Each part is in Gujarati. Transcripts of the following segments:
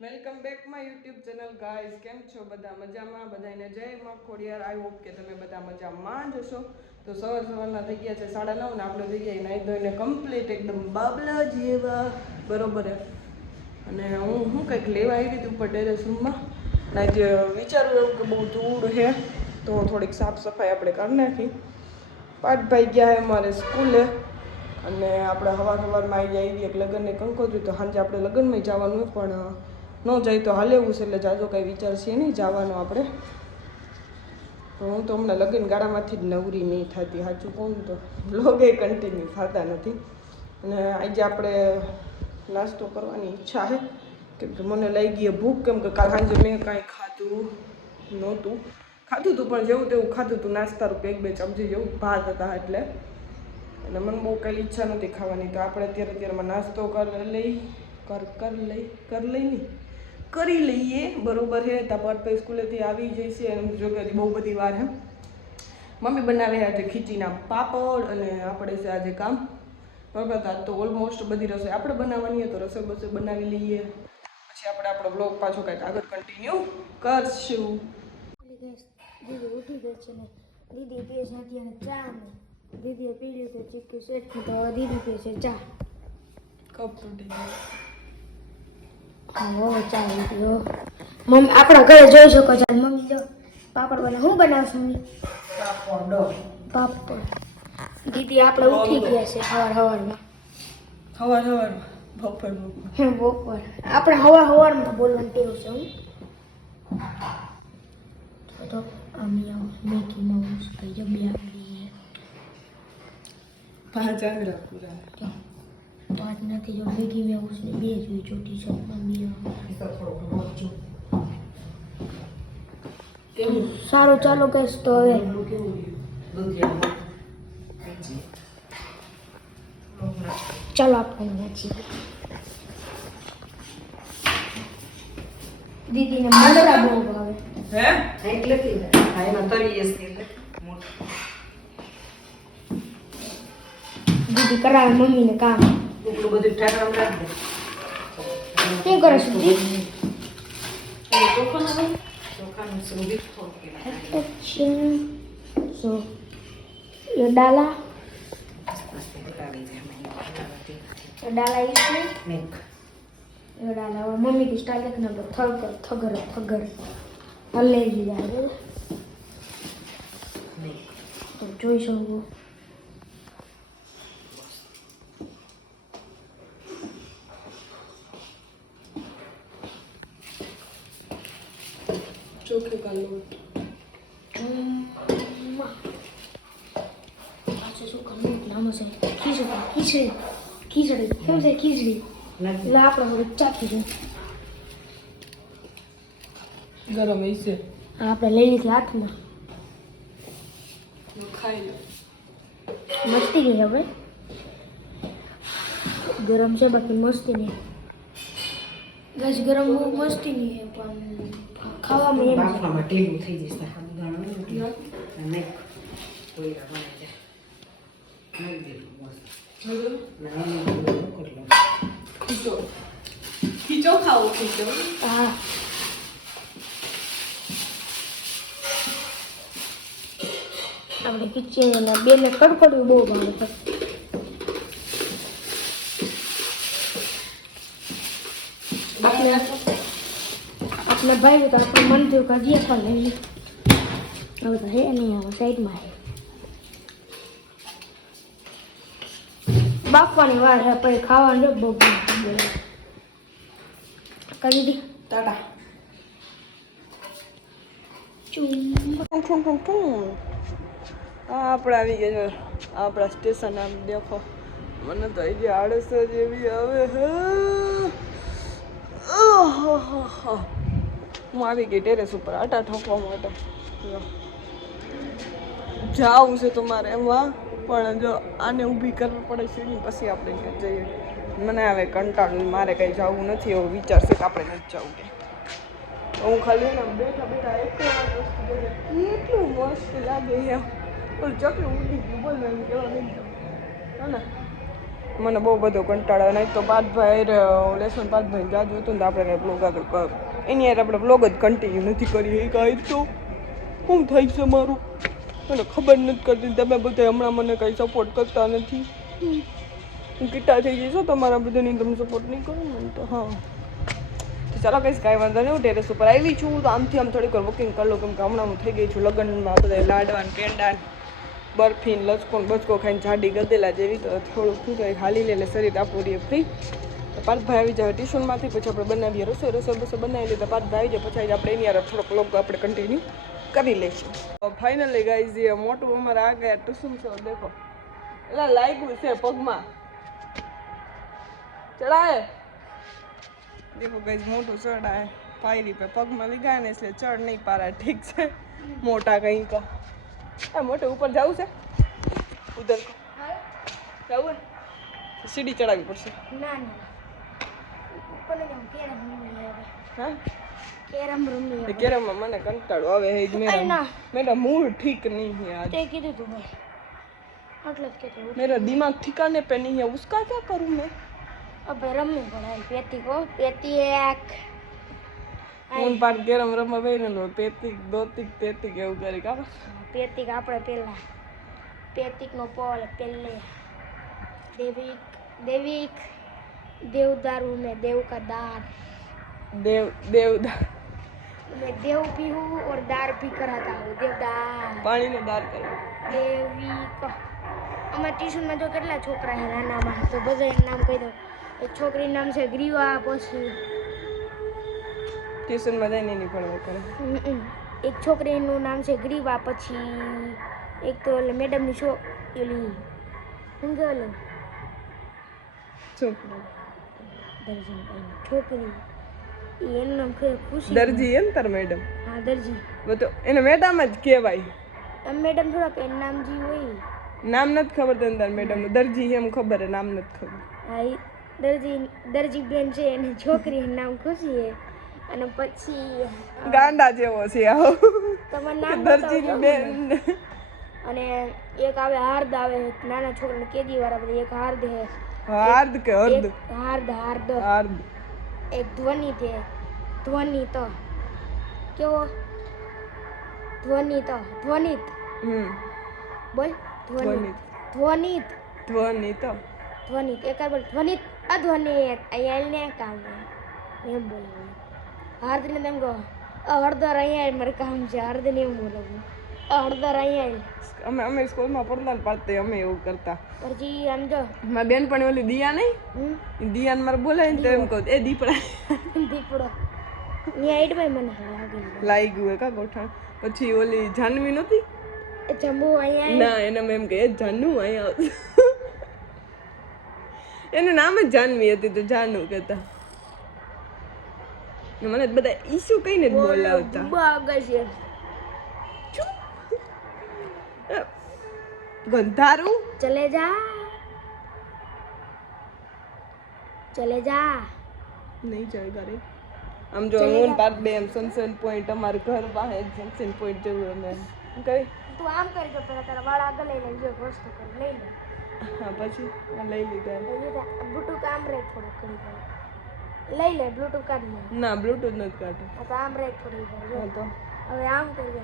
Welcome back my YouTube channel guys કેમ છો બધા મજામાં? બધાને જય માં ખોડિયાર. આઈ હોપ કે તમે બધા મજામાં જ હશો. તો સવાર સવારના થઈ ગયા છે સાડા નવ ને આપણે થઈ ગયા નાઈ ધોઈને કમ્પ્લીટ એકદમ બાબલા જેવા. બરોબર. અને હું હું કંઈક લેવા આવી હતી ઉપર ટેરેસ રૂમમાં અને જે વિચારું એવું કે બહુ ધૂળ છે તો થોડીક સાફ સફાઈ આપણે કરી નાખી. પાઠભાઈ ગયા હે મારે સ્કૂલે. અને આપણે હવાર હવારમાં આવી આવી એક લગ્નને કંકોત્રી. તો સાંજે આપણે લગ્નમાં જવાનું પણ ન જાય તો હાલે એવું છે એટલે જાજો કાંઈ વિચાર છે નહીં, જવાનો આપણે. તો હું તો હમણાં લગ્ન ગાળામાંથી જ નવરી નહીં થતી, સાચું કહું તો. બ્લોગે કન્ટિન્યુ થતા નથી. અને આજે આપણે નાસ્તો કરવાની ઈચ્છા છે. કેમ કે મને લઈ ગઈ ભૂખ, કેમ કે કાલ સાંજે મેં કાંઈ ખાધું નહોતું. ખાધું હતું પણ જેવું તેવું ખાધું હતું, નાસ્તા રૂપે એક બે ચમચી જેવું ભાત હતા એટલે. અને મને બહુ કાંઈ ઈચ્છા નથી ખાવાની, તો આપણે અત્યારે અત્યારમાં નાસ્તો કર લઈ, કર કર લઈ કર લઈ નહીં કરી લઈએ. બરોબર છે તાપતભાઈ સ્કૂલેથી આવી જઈશે એમ જો કે બહુ બધી વાર હે મમ્મી બનાવે આજે ખીચીના પાપડ અને આપણે છે આજે કામ બરાબર તો તો ઓલમોસ્ટ બધી રસોઈ આપણે બનાવવાની તો રસોઈ બસોઈ બનાવી લઈએ. પછી આપણે આપણો બ્લોગ પાછો કંઈક આગળ કન્ટિન્યુ કરશું. દીદી ઉઠી ગઈ છે ને દીદી પીએ છે અત્યારે ચા ને. દીદીએ પી લીધું ચીક્યું શેઠ તો દીદી પીએ છે ચા. કપ તૂટી ગયો. હા હવે ચા મમ્મી આપણા ઘરે જોઈ શકો છો. મમ્મી જો. પાપડ બને હું બનાવશું મમ્મી? પાપડ. દીદી આપણે ઉઠી ગયા છે સવાર સવારમાં સવાર સવારમાં બપોર બપોર. આપણે હવાર સવારમાં બોલવાનું ટેવ છે હું તો આવ મેકી માઉસ કઈ પાંચ આંગળા પૂરા. નથી જો મેગી માઉસ ને બે જોઈ જો ટી શર્ટમાં બે સારું ચાલો કહીશ તો હવે. ચાલો આપણે વાંચીએ. દીદીને મંડળા બહુ ભાવે. હે? દીદી કરાવે મમ્મીને કામ. ટુકડું બધું ઠાકરામ રાખજો. કેમ કરો સુજી ડાલા. ડાલા ડાલા મમ્મી કી સ્ટાઇલ દેખના પર થગર થગર થગર. હલે જી જાય તો જોઈ શકું. ચોખ્ખે કાલો પાછું શું કરવું નામ છે ખીચડી ખીચડી ખીચડી કેમ છે ખીચડી એટલે આપણે બધું ચાખી દઉં ગરમ હશે આપણે લઈ લીધી હાથમાં ખાઈ લો મસ્તી નહીં હવે ગરમ છે બાકી મસ્તી નહીં ગેસ ગરમ બહુ મસ્તી નહીં છે પણ ખાવામાં એમ. છે. બાફવામાં ઢીલું થઈ જશે સાબુદાણું હોય ને નહીં કોયડા બનાવી દે. નાખી દેવું મસ્ત. ખીચો. ખીચો ખાવો ખીચો. હા. આપણે કિચન બેને કડકડ્યું બહુ ગમે પછી આપણે આપણે ભાઈ તો આપણે મંદિર કાઢીએ પણ લઈ હવે તો હે નહીં હવે સાઈડમાં હે. બાફવાની વાર છે પછી ખાવાનું જો બહુ કરી દી. ટાટા. ચુમ આ આપણે આવી ગયા આપણા સ્ટેશન આમ દેખો. મને તો એ આળસ જ એવી આવે હે. હું આવી ગઈ ટેરેસ ઉપર આટા ઠોકવા માટે. જાવું છે તમારે એમાં પણ જો આને ઊભી કરવી પડે ને પછી આપણે ક્યાં જઈએ. મને હવે કંટાળ મારે કંઈ જવું નથી એવો વિચાર છે કે આપણે નથી જવું કે હું ખાલી બેઠા બેઠા એક કેટલું મસ્ત લાગે એમ. ઓલું ચકલું ઉડી ગયું, બોલ એમ કેવા મને બહુ બધો કંટાળો, નહીં તો પાર્થભાઈ લેસન પાર્થભાઈ જાજુ હતું ને આપણે કંઈ બ્લોગ આગળ કર એની યાર આપણે બ્લોગ જ કન્ટિન્યુ નથી કરી કાંઈ તો. શું થાય છે મારું? મને ખબર નથી કરતી તમે બધા હમણાં મને કંઈ સપોર્ટ કરતા નથી. હું કીટા થઈ જઈશ તમારા બધાની, તમે સપોર્ટ નહીં કરો ને તો, હા. તો ચાલો કહીશ કાંઈ વાંધો નહીં, હું ટેરેસ ઉપર આવી છું. તો આમથી આમ થોડીક વાર વોકિંગ કરી લઉં, કેમ કે હમણાં હું થઈ ગઈ છું લગ્નમાં બધા લાડવાન પેંડા બરફી લચકોન બચકો ખાઈને જાડી ગદેલા જેવી. તો થોડુંક શું હાલી લે એટલે શરીર આપણું ફ્રી પાર્થભાઈ આવી જાય ટ્યુશનમાંથી પછી આપણે બનાવીએ રસોઈ રસોઈ રસોઈ બનાવી લીધા પાર્થભાઈ ભાઈ જાય, પછી આપણે એની યાર થોડોક લોક આપણે કન્ટિન્યુ કરી લઈશું. ફાઇનલી ગાઈઝ એ મોટું અમારે આ ગયા ટ્યુશન છે, દેખો. એટલે લાગ્યું છે પગમાં. ચડાય. દેખો ગાઈઝ મોટું ચડાય. પાયરી પે પગમાં લીધા ને એટલે ચડ નહીં પારા ઠીક છે? મોટા કંઈ કા આ મોટે ઉપર જવું છે? ઉધર જવું સીડી ચડાવવી પડશે. ના ના. કેરમ રમી હવે હા કેરમ રમી એ કેરમમાં મને કંટાળો આવે હે જ અરે મેરા ના. मेरा मूड ठीक नहीं है आज તે કીધું તું ભાઈ એટલે જ કીધું मेरा दिमाग ठिकाने पे नहीं है उसका क्या करूं मैं હવે રમવું પડે હાલ, પેતી કો પેતી એક હું પાર કેરમ રમવા બેઠેલો પેતિક દોતિક તેતિક એવું કરી કા પેતિક આપણે પેલા પેતિક નો પોલ પેલે દેવિક દેવિક देवदारू में देव का दार દેવ દેવદા मैं देव भी हूँ और दार भी कराता हूँ देवदार પાણીનો દાર કરે દેવિક અમારા ટ્યુશનમાં જો કેટલા છોકરા છે નાનામાં તો બધા એનું નામ કહી દઉં એક છોકરીનું નામ છે ગ્રીવા પછી ટ્યુશનમાં જઈને એની ભણવા કરે હમ, એક છોકરીનું નામ છે ગ્રીવા પછી એક તો ઓલી મેડમની છો ઓલી શું કે ઓલી શું દરજીની બાઈની છોકરી ઈ એનું નામ ખુશી દરજી એમ તાર મેડમ? હા દરજી. તો એને મેડમ જ કહેવાય. આમ મેડમ થોડાક એનું નામ જે હોય. નામ નથી ખબર તને તાર મેડમ દરજી એમ ખબર નામ નથી ખબર. હા દરજી દરજી બેન છે એની છોકરી નામ ખુશી છે. અને પછી ગાંડા જેવો છે આવો. તમારું નામ દરજી. બેન અને એક આવે હાર્દ આવે નાના છોકરાને કેદી વાળા બધા એક હાર્દ હે. હાર્દ કે હર્દ? હાર્દ હાર્દ. હાર્દ. એક ધ્વનિ છે. ધ્વનિ તો. કેવો? ધ્વનિ તો. ધ્વનિત. હમ. બોલ. ધ્વનિત. ધ્વનિત. ધ્વનિ તો. ધ્વનિત. એક બોલ. ધ્વનિત. અધ્વનિત. અહીંયા ને કામ. એમ બોલાવું હાર્દ ને તેમ કહો. હળદર અહીંયા મારે કામ છે. હાર્દ ને એમ બોલાવું હળદર અહીંયા અમે અમે સ્કૂલમાં પડતા ને પાડતે અમે એવું કરતા. પછી આમ જો. મારી બેન પણ ઓલી દિયા નહીં દિયાને મારે બોલાય ને તો એમ કહું એ દીપડા. દીપડો. આઈડમાં મને લાગી લાઈ ગયું કા ગોઠણ? પછી ઓલી જાનવી નહોતી? જંબુ અહીંયા ના એને મેં એમ કહે જાનુ અહીંયા. એનું નામ જ જાનવી હતી તો જાનુ કહેતા. મને બધા ઈસુ કહીને જ બોલાવતા આગળ છે ગંધારું ચલે જા. ચલે જા. નહીં જાય ઘરે. આમ જો હું પાર બે એમ સનસેન પોઈન્ટ અમારું ઘર પાસે સનસેન પોઈન્ટ જેવું અમે કઈ તું આમ કરી જો પેલા તારા વાળ આગળ લઈ લેજો વસ્તુ કરી લઈ લે. હા પછી? લઈ લીધા બ્લૂટૂથ આમ રે થોડું કરી લઈ લે બ્લુટૂથ કાઢી લે ના બ્લુટૂથ નથી કાઢું આ તો આમ રે થોડી હા તો. હવે આમ કરી દે.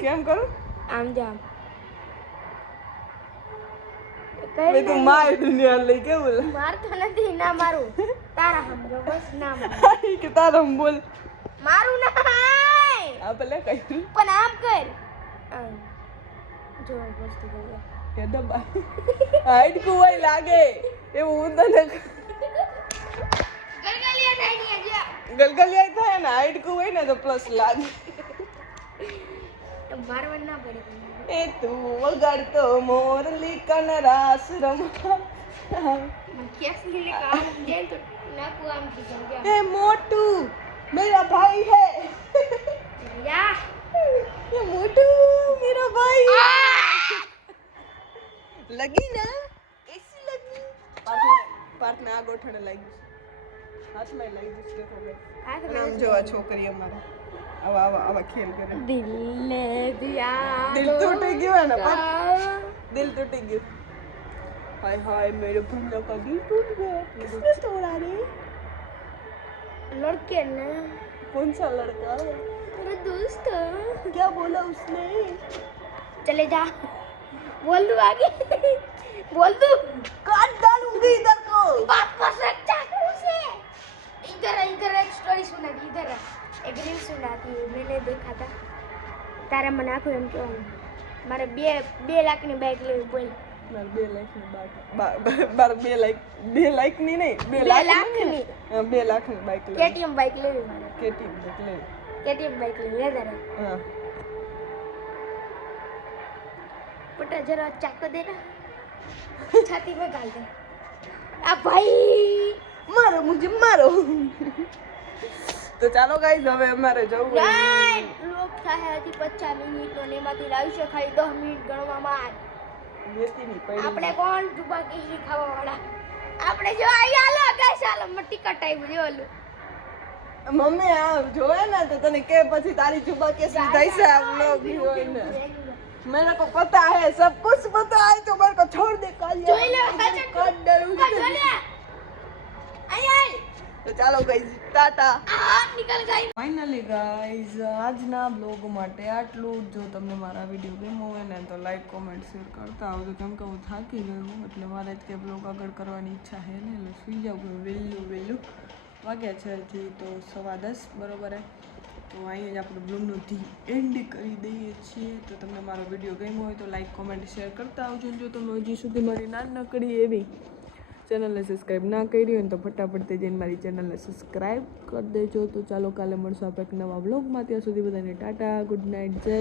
કેમ કરું? આમ જા મે તું માર દુનિયા લઈ કેવું માર તો નથી ના મારું. તારા સમજો બસ ના મારું. કે તારા હમ બોલ. મારું ના આ પેલા કઈ પણ આમ કર. જો બસ તો દે. કે દબાય. હાઈટ કુવાય લાગે. એવું હું તને ગલગલિયા થાય ને હાઈટ કુવાય ને તો પ્લસ લાગે. એ તું વગાડતો મોરલી કન રાસ રમા મને કેસ લઈને કામ જાય ને તો નાકું આમ થઈ જાય જા. એ મોટू मेरा भाई है જા ये मोटू मेरा भाई है लगी ना कैसी लगी पार्थ में पार्थ में आ गोठण लागी हाथ में लागी इसके हो गए આ તો આમ જો આ છોકરી અમારા अब अब अब खेल कर दिल दिया दिल टूट गया ना पर दिल टूट गया हाय हाय मेरे का दिल टूट गया किसने तोड़ा रे लड़के ने कौन सा लड़का मेरा दोस्त क्या बोला उसने चले जा बोल दू आगे बोल दू काट डालूँगी इधर को वापस रख जा उसे इधर इधर एक स्टोरी सुना इधर एक रील सुना थी मैंने देखा था તારા મને આખું એમ કહેવાનું મારે બે બે લાખની બાઇક લેવી બોલ મારે બે લાખ ની બાઈક મારે બે લાખ બે લાખ ની નહીં બે બે લાખ લાખની. હા, બે લાખ ની બાઈક લે કેટીએમ બાઇક લેવી મારે કેટીએમ બાઈક લે કેટીએમ બાઇક લેવી લે તારે હા बेटा जरा चाकू दे ना छाती में डाल दे आ भाई મારો મુજે મારો તો ચાલો ગાઈઝ હવે અમારે જવું હોય. નાઈટ લોક થાય હજી પચાસ મિનિટ અને એમાંથી લાવી છે ખાલી દસ મિનિટ ગણવામાં આવે. વેચીની પડી આપણે કોણ જુબા કિસી ખાવા વાળા આપણે જો આઈ હાલો ગાઈસ હાલો મટી કટાઈ જો હાલો મમ્મી આ જોવે ને તો તને કે પછી તારી જુબા કેસી થઈ છે આ વ્લોગ હોય ને मेरे को पता है सब कुछ पता है तो मेरे को छोड़ दे कल જોઈ લે ગાઈઝ આજના આટલું તમને મારા વીડિયો ગમો હોય ને તો લાઈક કોમેન્ટ શેર કરતા આવજો. કેમ કે હું થાકી ગયો એટલે મારે જ બ્લોગ આગળ કરવાની ઈચ્છા છે ને એટલે સુઈ જાઉં વહેલું વહેલું. વાગ્યા છે હજી તો સવા દસ બરાબર તો અહીંયા જ આપણે બ્લોગનો ધી એન્ડ કરી દઈએ છીએ. તો તમને મારો વીડિયો ગમ્યો હોય તો લાઈક કોમેન્ટ શેર કરતા આવજો. જો તમે હજી સુધી મારી નાન ન એવી ચેનલને સબસ્ક્રાઈબ ના કરી હોય તો ફટાફટ તે જઈને મારી ચેનલને સબસ્ક્રાઈબ કરી દેજો. તો ચાલો કાલે મળશું આપણે એક નવા બ્લોગમાં ત્યાં સુધી બધાને ટાટા ગુડ નાઇટ જય